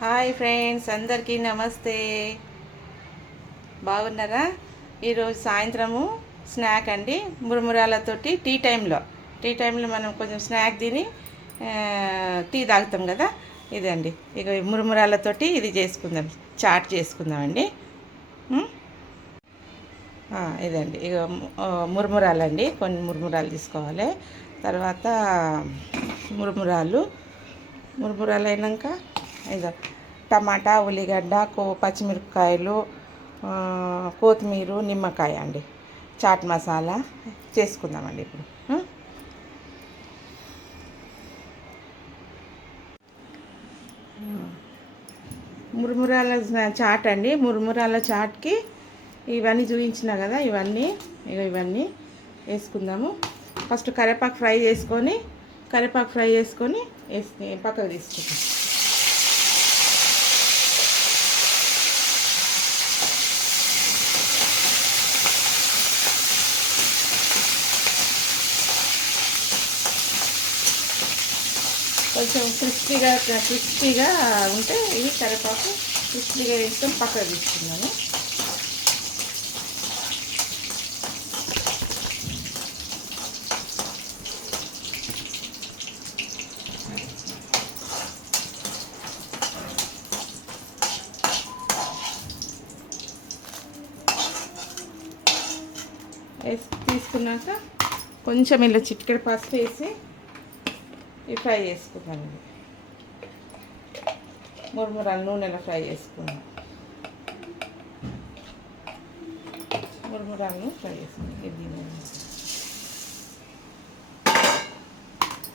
Hi friends, అందరికీ నమస్తే. బాగున్నారా? ఈరోజు సాయంత్రము స్నాక్ అండి, మురుమురాలతోటి టీ టైంలో మనం కొంచెం స్నాక్ తిని టీ తాగుతాం కదా. ఇదండి, ఇక మురుమురాలతోటి ఇది చేసుకుందాం, చాట్ చేసుకుందామండి. ఉమ్, ఇదండి, ఇక మురుమురాలండి, కొన్ని మురుమురాలు తీసుకోవాలి. తర్వాత మురుమురాలు మురుమురాలు అయినాక ఇక టమాటా, ఉల్లిగడ్డ, పచ్చిమిరపకాయలు, కొత్తిమీర, నిమ్మకాయ అండి, చాట్ మసాలా చేసుకుందామండి ఇప్పుడు. మురుమురాల చాట్ అండి, మురుమురాల చాట్కి ఇవన్నీ చూపించిన కదా, ఇవన్నీ వేసుకుందాము. ఫస్ట్ కరివేపాకు ఫ్రై చేసుకొని వేసుకొని పక్కకు తీసుకుంటాం. కొంచెం క్రిస్పీగా ఉంటే ఇవి కరివేపాకు క్రిస్పీగా వేసుకొని పక్కకు తీసుకున్నాను. తీసుకున్నాక కొంచెం ఇలా చిటికెడు పసుపు వేసి ఇవి ఫ్రై చేసుకున్నాను. మురుమురాలు నూనెలో ఫ్రై చేసుకున్నాను. మురుమురాలను ఫ్రై చేసుకున్నాను.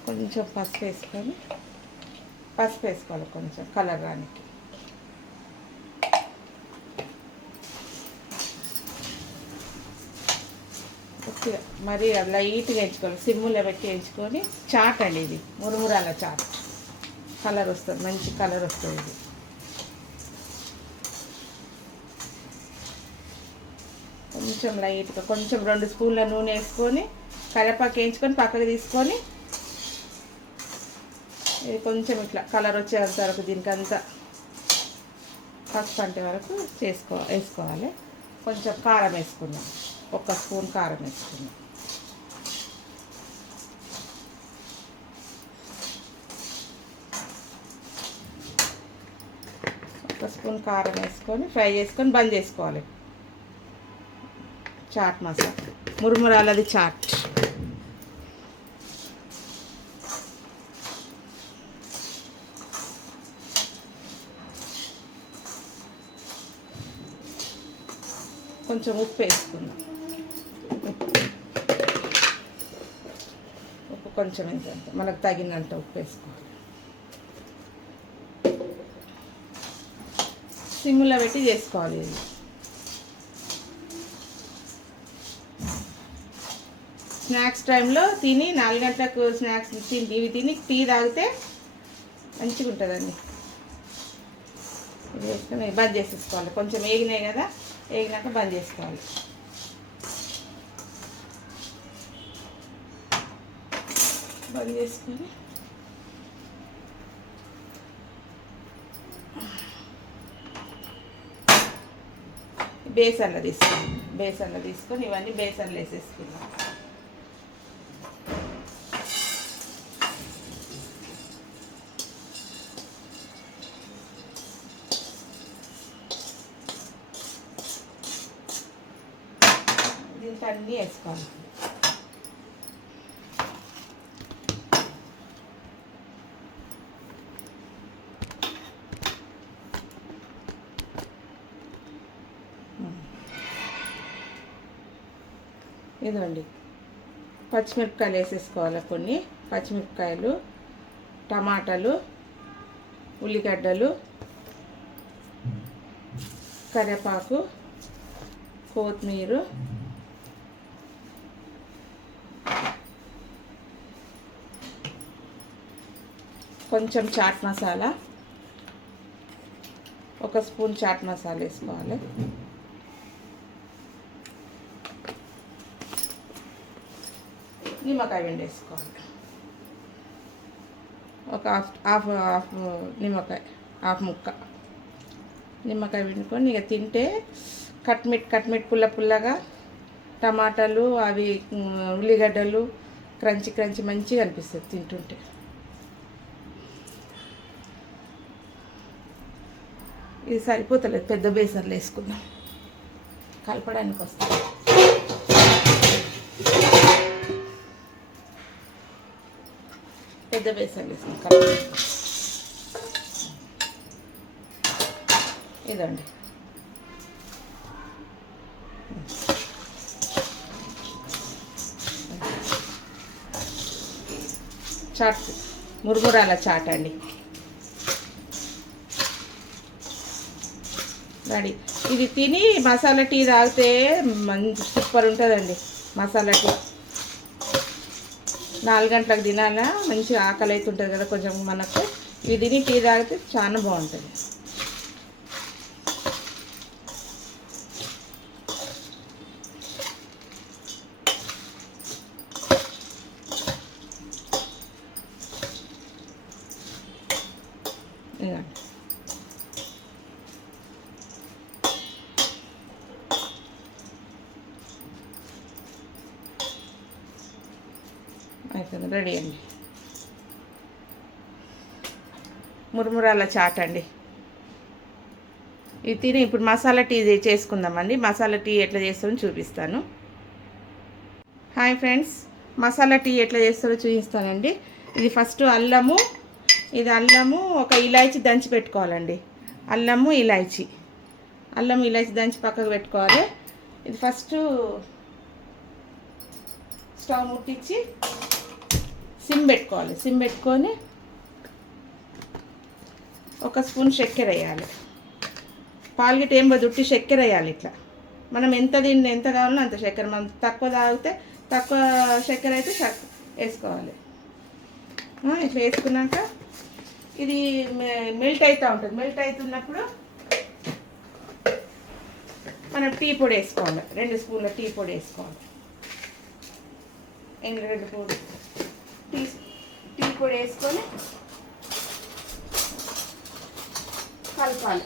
కొంచెం పసుపు వేసుకోవాలి కొంచెం కలర్ రానికి. మరి లైట్గా వేయించుకోవాలి, సిమ్ములో పెట్టి వేయించుకొని. చాట్ అండి ఇది, మురుమురాల చాట్. కలర్ వస్తుంది, మంచి కలర్ వస్తుంది ఇది. కొంచెం లైట్గా కొంచెం 2 స్పూన్ల నూనె వేసుకొని కరివేపాకు వేయించుకొని పక్కకు తీసుకొని ఇది కొంచెం ఇట్లా కలర్ వచ్చేంత వరకు దీనికంతా పసుపు అంటే వరకు వేసుకోవాలి. కొంచెం కారం వేసుకున్నాం, 1 స్పూన్ కారం వేసుకున్నాం. ఒక స్పూన్ కారం వేసుకొని ఫ్రై చేసుకొని బంద్ చేసుకోవాలి. చాట్ మసాలా, మురుమురాలది చాట్. కొంచెం ఉప్పు వేసుకుందాం. ఉప్పు కొంచెం ఎంత మనకు తగినంత ఉప్పు వేసుకోవాలి. సిమ్లో పెట్టి చేసుకోవాలి. ఇది స్నాక్స్ టైంలో తిని 4 గంటలకు స్నాక్స్ ఇవి తిని టీ తాగితే మంచిగా ఉంటుందండి. ఇది వేసుకొని బంద్ చేసేసుకోవాలి. కొంచెం వేగినాయి కదా, వేగినాక బంద్ చేసుకోవాలి. బంద్ చేసుకొని బేసన్లో తీసుకొని ఇవన్నీ బేసన్లో వేసేసుకున్నాం. దీంట్లో అన్నీ వేసుకోవాలి. ఇదండి, పచ్చిమిరపకాయలు వేసేసుకోవాలి. కొన్ని పచ్చిమిరపకాయలు, టమాటాలు, ఉల్లిగడ్డలు, కరివేపాకు, కొత్తిమీర, కొంచెం చాట్ మసాలా, 1 స్పూన్ చాట్ మసాలా వేసుకోవాలి. నిమ్మకాయ వేసుకోవాలి, ఒక హాఫ్ నిమ్మకాయ. హాఫ్ ముక్క నిమ్మకాయ పిండుకొని ఇక తింటే కట్మిట్ పుల్ల పుల్లగా టమాటాలు అవి ఉల్లిగడ్డలు క్రంచి మంచిగా అనిపిస్తుంది తింటుంటే. ఇది సరిపోతలేదు, పెద్ద బేసన్లు వేసుకుందాం, కలపడానికి వస్తుంది. పెద్ద బేసన్లు వేసుకుందాం కలపడానికి. ఇదండి చాట్, మురుమురాల చాట్ అండి రెడీ. ఇది తిని మసాలా టీ తాగితే మంచి సూపర్ ఉంటుందండి. మసాలా టీ 4 గంటలకు తినాలా, మంచిగా ఆకలి అవుతుంటుంది కదా కొంచెం మనకు. ఇది తిని టీ తాగితే చాలా బాగుంటుంది. అయిపోయింది, రెడీ అండి. మురుమురాల చాట్ అండి. ఇది తిని ఇప్పుడు మసాలా టీ చేసుకుందామండి. మసాలా టీ ఎట్లా చేస్తారో చూపిస్తాను. హాయ్ ఫ్రెండ్స్, మసాలా టీ ఎట్లా చేస్తారో చూపిస్తానండి. ఇది ఫస్ట్ అల్లము ఒక ఇలాచి దంచి పెట్టుకోవాలండి. అల్లం ఇలాచి దంచి పక్కకు పెట్టుకోవాలి. ఇది ఫస్ట్ స్టవ్ ముట్టించి సిమ్ పెట్టుకోవాలి. సిమ్ పెట్టుకొని 1 స్పూన్ చక్కెర వేయాలి. పాలుగిట ఏం బదుట్టి చక్కెర వేయాలి. ఇట్లా మనం ఎంత కావాలో అంత చక్కెర. మనం తక్కువ తాగితే తక్కువ చక్కెర అయితే వేసుకోవాలి. ఇట్లా వేసుకున్నాక ఇది మెల్ట్ అవుతూ ఉంటుంది. మెల్ట్ అవుతున్నప్పుడు మనం టీ పొడి వేసుకోవాలి. 2 స్పూన్ల టీ పొడి వేసుకోవాలి. 2 స్పూన్లు టీ పొడి వేసుకొని కలపాలి.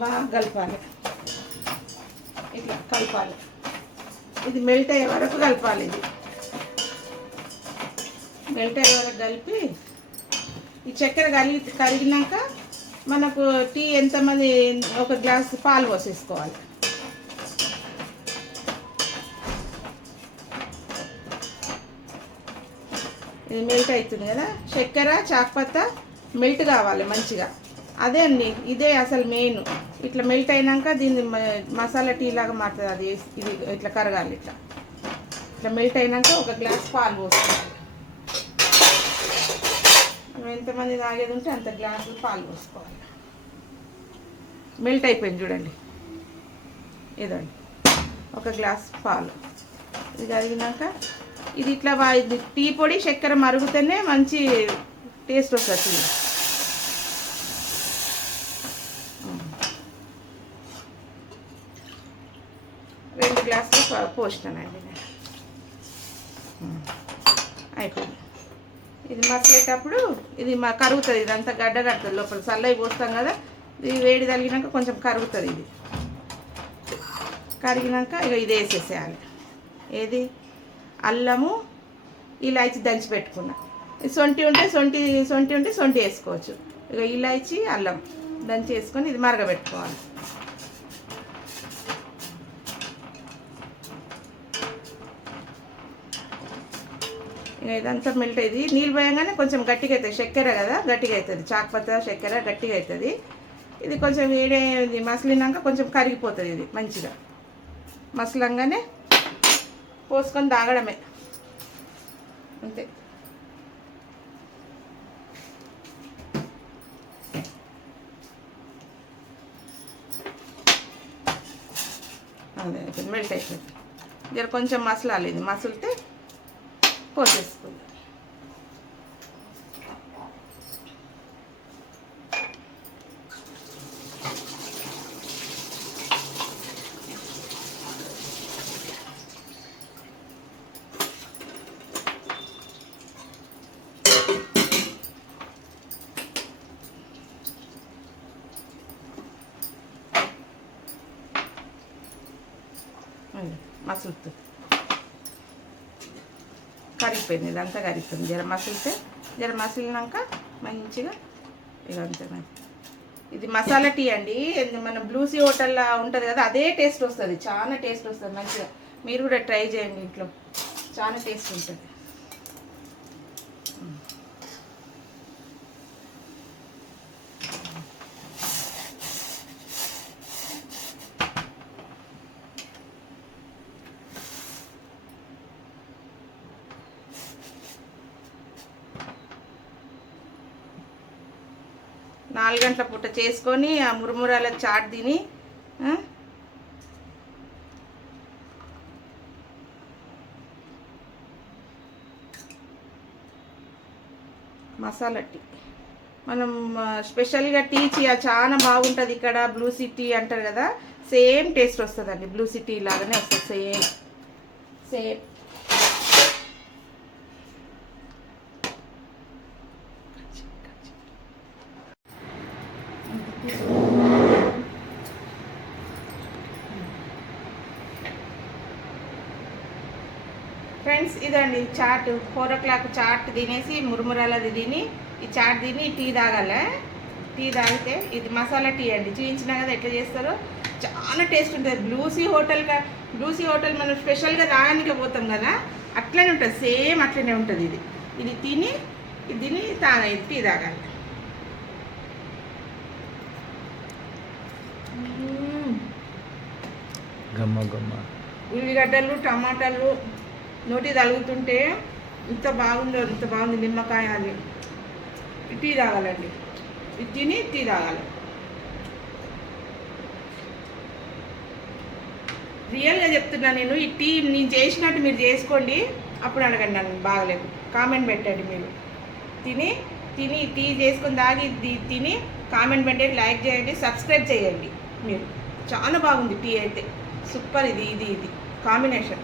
బాగా కలపాలి. ఇట్లా కలపాలి. ఇది మెల్ట్ అయ్యే వరకు కలపాలి. ఇది మెల్ట్ అయ్యే వరకు కలిపి ఈ చక్కెర కరిగినాక మనకు టీ ఎంతమంది 1 గ్లాస్ పాలు పోసేసుకోవాలి. ఇది మెల్ట్ అవుతుంది కదా, చక్కెర చాక్పత్త మెల్ట్ కావాలి మంచిగా. అదే అండి, ఇదే అసలు మెయిన్. ఇట్లా మెల్ట్ అయినాక దీన్ని మసాలా టీ లాగా మారుతుంది. అది ఇది ఇట్లా కరగాలి. ఇట్లా మెల్ట్ అయినాక 1 గ్లాస్ పాలు పోసుకోవాలి. మనం ఎంతమంది తాగేది ఉంటే అంత గ్లాసులు పాలు పోసుకోవాలి. మెల్ట్ అయిపోయింది చూడండి. ఇదండి 1 గ్లాస్ పాలు. ఇది కరిగినాక ఇది ఇట్లా టీ పొడి చక్కెర మరుగుతూనే మంచి టేస్ట్ వస్తుంది. 2 గ్లాసులు పోసినానండి నేను. అయిపోయింది. ఇది మసలేటప్పుడు ఇది కరుగుతుంది. ఇదంతా గడ్డ కడుతుంది లోపల. చల్లవి పోస్తాం కదా, ఇది వేడి తగిలినాక కొంచెం కరుగుతుంది. ఇది కరిగినాక ఇక ఇది వేసేసేయాలి. ఏది అల్లము ఇలాచి దంచి పెట్టుకున్నా. సొంటి ఉంటే సొంటి వేసుకోవచ్చు. ఇక ఇలాచి అల్లం దంచి వేసుకొని ఇది మరగబెట్టుకోవాలి. ఇక ఇదంతా మెల్ట్ అయ్యింది. నీళ్ళు పోయంగానే కొంచెం గట్టిగా అవుతుంది. చక్కెర కదా గట్టిగా అవుతుంది. చాక్పత్త చక్కెర గట్టిగా అవుతుంది. ఇది కొంచెం వేడి మసలినాక కొంచెం కరిగిపోతుంది. ఇది మంచిగా మసలంగానే పోసుకొని తాగడమే అంతే. అదే మెల్ట్ అయిపోయింది. జర కొంచెం మసలాలి. ఇది మసలితే పోసేసుకుందాం. మసులుతుంది. కరిగిపోయింది, ఇదంతా కరిగిపోయింది. జర మసిలితే జర మసిలినాక మంచిగా ఇక అంతే. ఇది మసాలా టీ అండి. మన బ్లూసీ హోటల్లో ఉంటుంది కదా, అదే టేస్ట్ వస్తుంది, చాలా టేస్ట్ వస్తుంది మంచిగా. మీరు కూడా ట్రై చేయండి ఇంట్లో, చాలా టేస్ట్ ఉంటుంది. నాలుగు గంటల పూట చేసుకొని ఆ మురుమురాల చాట్ తిని మసాలా టీ మనం స్పెషల్గా టీ చాలా బాగుంటుంది ఇక్కడ. బ్లూసీ టీ అంటారు కదా, సేమ్ టేస్ట్ వస్తుందండి. బ్లూసీ టీ లాగానే వస్తుంది, సేమ్ సేమ్. ఫ్రెండ్స్ ఇదండి చాట్. 4 o'clock చాట్ తినేసి మురుమురాలది తిని ఈ చాట్ తిని టీ తాగాలి. టీ తాగితే ఇది మసాలా టీ అండి, చూపించినా కదా ఎట్లా చేస్తారో, చాలా టేస్ట్ ఉంటుంది. బ్లూసీ హోటల్ మనం స్పెషల్గా తాగడానికి పోతాం కదా, అట్లనే ఉంటుంది, సేమ్ అట్లనే ఉంటుంది. ఇది తిని తాగాలి, టీ తాగాలి. ఉల్లిగడ్డలు టమాటాలు నోటి తలుగుతుంటే ఇంత బాగుందో, ఇంత బాగుంది. నిమ్మకాయ అది టీ తాగాలండి, ఇది తిని టీ తాగాలి. రియల్గా చెప్తున్నా నేను. ఈ టీ నేను చేసినట్టు మీరు చేసుకోండి, అప్పుడు అడగండి నన్ను బాగలేదు కామెంట్ పెట్టండి. మీరు తిని టీ చేసుకొని తాగి తిని కామెంట్ పెట్టండి, లైక్ చేయండి, సబ్స్క్రైబ్ చేయండి. మీరు చాలా బాగుంది టీ అయితే, సూపర్. ఇది కాంబినేషన్.